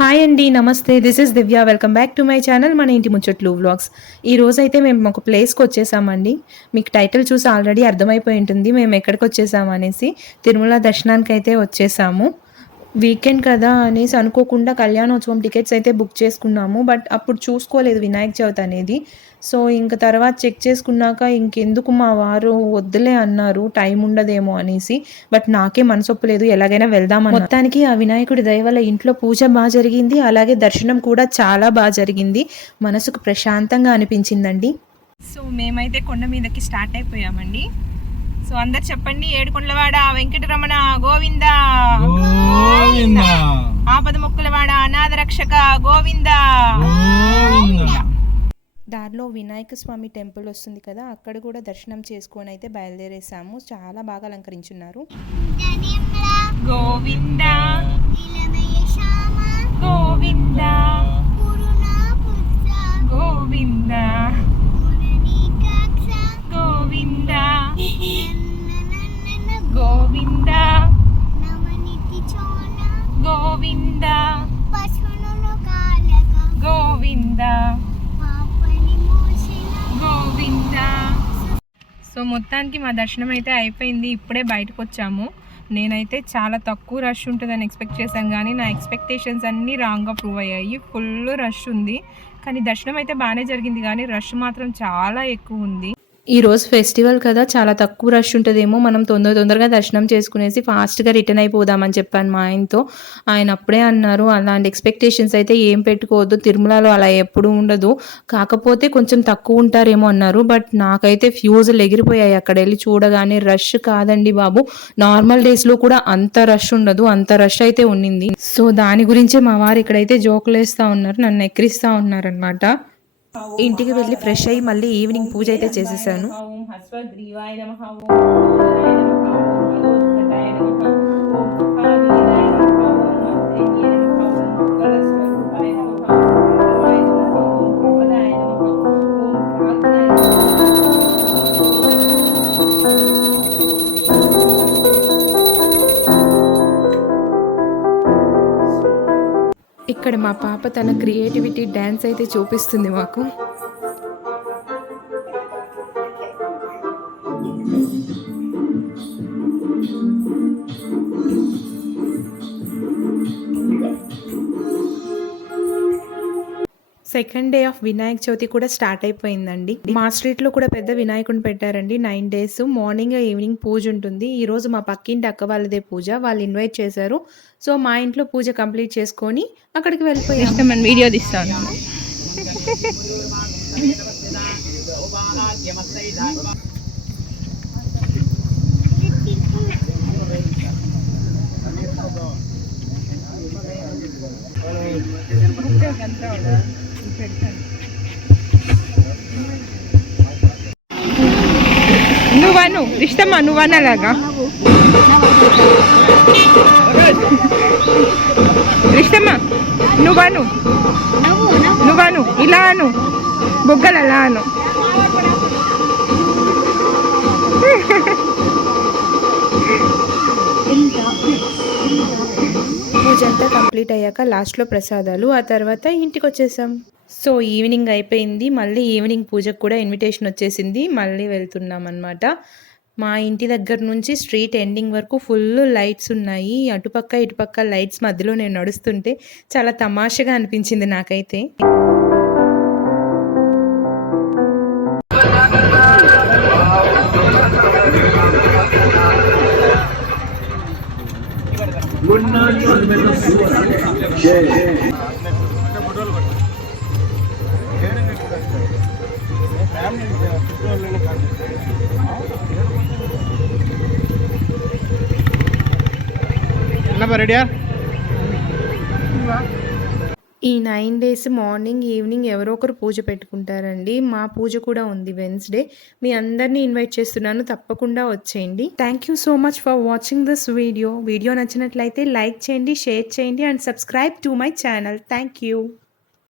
Hi అండి. నమస్తే. This is Divya. Welcome back to my channel మన ఇంటి ముచ్చట్లు వ్లాగ్స్. ఈ రోజైతే మేము ఒక ప్లేస్‌కి వచ్చేసామండి. మీకు టైటిల్ చూసి ఆల్రెడీ అర్థమైపోయి ఉంటుంది మేము ఎక్కడికొచ్చేసాము అనేసి. తిరుమల దర్శనానికైతే వచ్చేసాము. వీకెండ్ కదా అనేసి అనుకోకుండా కళ్యాణోత్సవం టికెట్స్ అయితే బుక్ చేసుకున్నాము. బట్ అప్పుడు చూసుకోలేదు వినాయక చవితి అనేది. సో, ఇంక తర్వాత చెక్ చేసుకున్నాక ఇంకెందుకు మా వారు వద్దులే అన్నారు. టైం ఉండదేమో అనేసి. బట్ నాకే మనసొప్పలేదు. ఎలాగైనా వెళ్దామన్నా. మొత్తానికి ఆ వినాయకుడి దయ వల్ల ఇంట్లో పూజ జరిగింది. అలాగే దర్శనం కూడా చాలా జరిగింది. మనసుకు ప్రశాంతంగా అనిపించిందండి. సో, మేమైతే కొండ మీదకి స్టార్ట్ అయిపోయామండి. సో అందరు చెప్పండి, ఏడుకొండలవాడ వెంకటరమణ గోవింద గోవింద, ఆపద మొక్కులవాడ అనాథ రక్షక గోవింద. దారిలో వినాయక స్వామి టెంపుల్ వస్తుంది కదా, అక్కడ కూడా దర్శనం చేసుకొని అయితే బయలుదేరేసాము. చాలా బాగా అలంకరించున్నారు. గోవింద గోవింద గోవింద గోవింద గోవింద గోవింద గోవింద గోవింద. సో మొత్తానికి మా దర్శనం అయితే అయిపోయింది. ఇప్పుడే బయటకు వచ్చాము. నేనైతే చాలా తక్కువ రష్ ఉంటుందని ఎక్స్పెక్ట్ చేశాను, కానీ నా ఎక్స్పెక్టేషన్స్ అన్నీ రాంగ్గా ప్రూవ్ అయ్యాయి. ఫుల్ రష్ ఉంది, కానీ దర్శనం అయితే బాగానే జరిగింది, కానీ రష్ మాత్రం చాలా ఎక్కువ ఉంది. ఈరోజు ఫెస్టివల్ కదా, చాలా తక్కువ రష్ ఉంటుందేమో, మనం తొందరగా దర్శనం చేసుకునేసి ఫాస్ట్గా రిటర్న్ అయిపోదామని చెప్పాను మా ఆయనతో. ఆయన అప్పుడే అన్నారు, అలాంటి ఎక్స్పెక్టేషన్స్ అయితే ఏం పెట్టుకోవద్దు, తిరుమలలో అలా ఎప్పుడూ ఉండదు, కాకపోతే కొంచెం తక్కువ ఉంటారేమో అన్నారు. బట్ నాకైతే ఫ్యూజులు ఎగిరిపోయాయి అక్కడ వెళ్ళి చూడగానే. రష్ కాదండి బాబు, నార్మల్ డేస్లో కూడా అంత రష్ ఉండదు, అంత రష్ అయితే ఉండింది. సో దాని గురించే మా వారు ఇక్కడైతే జోకులు వేస్తూ ఉన్నారు, నన్ను ఎక్కిరిస్తూ ఉన్నారనమాట. ఇంటికి వెళ్ళి ఫ్రెష్ అయ్యి మళ్ళీ ఈవినింగ్ పూజ అయితే చేసేసాను. ఇక్కడ మా పాప తన క్రియేటివిటీ డ్యాన్స్ అయితే చూపిస్తుంది మాకు. Second day of Vinayaka Chavithi కూడా స్టార్ట్ అయిపోయిందండి. మా స్ట్రీట్లో కూడా పెద్ద వినాయకుడిని పెట్టారండి. 9 days మార్నింగ్ ఈవినింగ్ పూజ ఉంటుంది. ఈరోజు మా పక్కింటి అక్క వాళ్ళదే పూజ, వాళ్ళు ఇన్వైట్ చేశారు. సో మా ఇంట్లో పూజ కంప్లీట్ చేసుకొని అక్కడికి వెళ్ళిపోయాం. వీడియో తీస్తాను. నువ్వను ఇష్టమా, నువ్వనలాగా ఇష్టమా, నువ్వను ఇలా అను, బొగ్గలు అలా అను. పూజ అంతా కంప్లీట్ అయ్యాక లాస్ట్లో ప్రసాదాలు, ఆ తర్వాత ఇంటికి వచ్చేసాం. సో ఈవినింగ్ అయిపోయింది. మళ్ళీ ఈవినింగ్ పూజకు కూడా ఇన్విటేషన్ వచ్చేసింది. మళ్ళీ వెళ్తున్నాం అన్నమాట. మా ఇంటి దగ్గర నుంచి స్ట్రీట్ ఎండింగ్ వరకు ఫుల్ లైట్స్ ఉన్నాయి. అటుపక్క ఇటుపక్క లైట్స్ మధ్యలో నేను నడుస్తుంటే చాలా తమాషగా అనిపించింది నాకైతే. ఈ 9 days మార్నింగ్ ఈవినింగ్ ఎవరో ఒకరు పూజ పెట్టుకుంటారండి. మా పూజ కూడా ఉంది వెన్స్డే. మీ అందరినీ ఇన్వైట్ చేస్తున్నాను, తప్పకుండా వచ్చేయండి. Thank you so much for watching this video. Video నచ్చినట్లయితే లైక్ చేయండి, షేర్ చేయండి and subscribe to my channel. Thank you.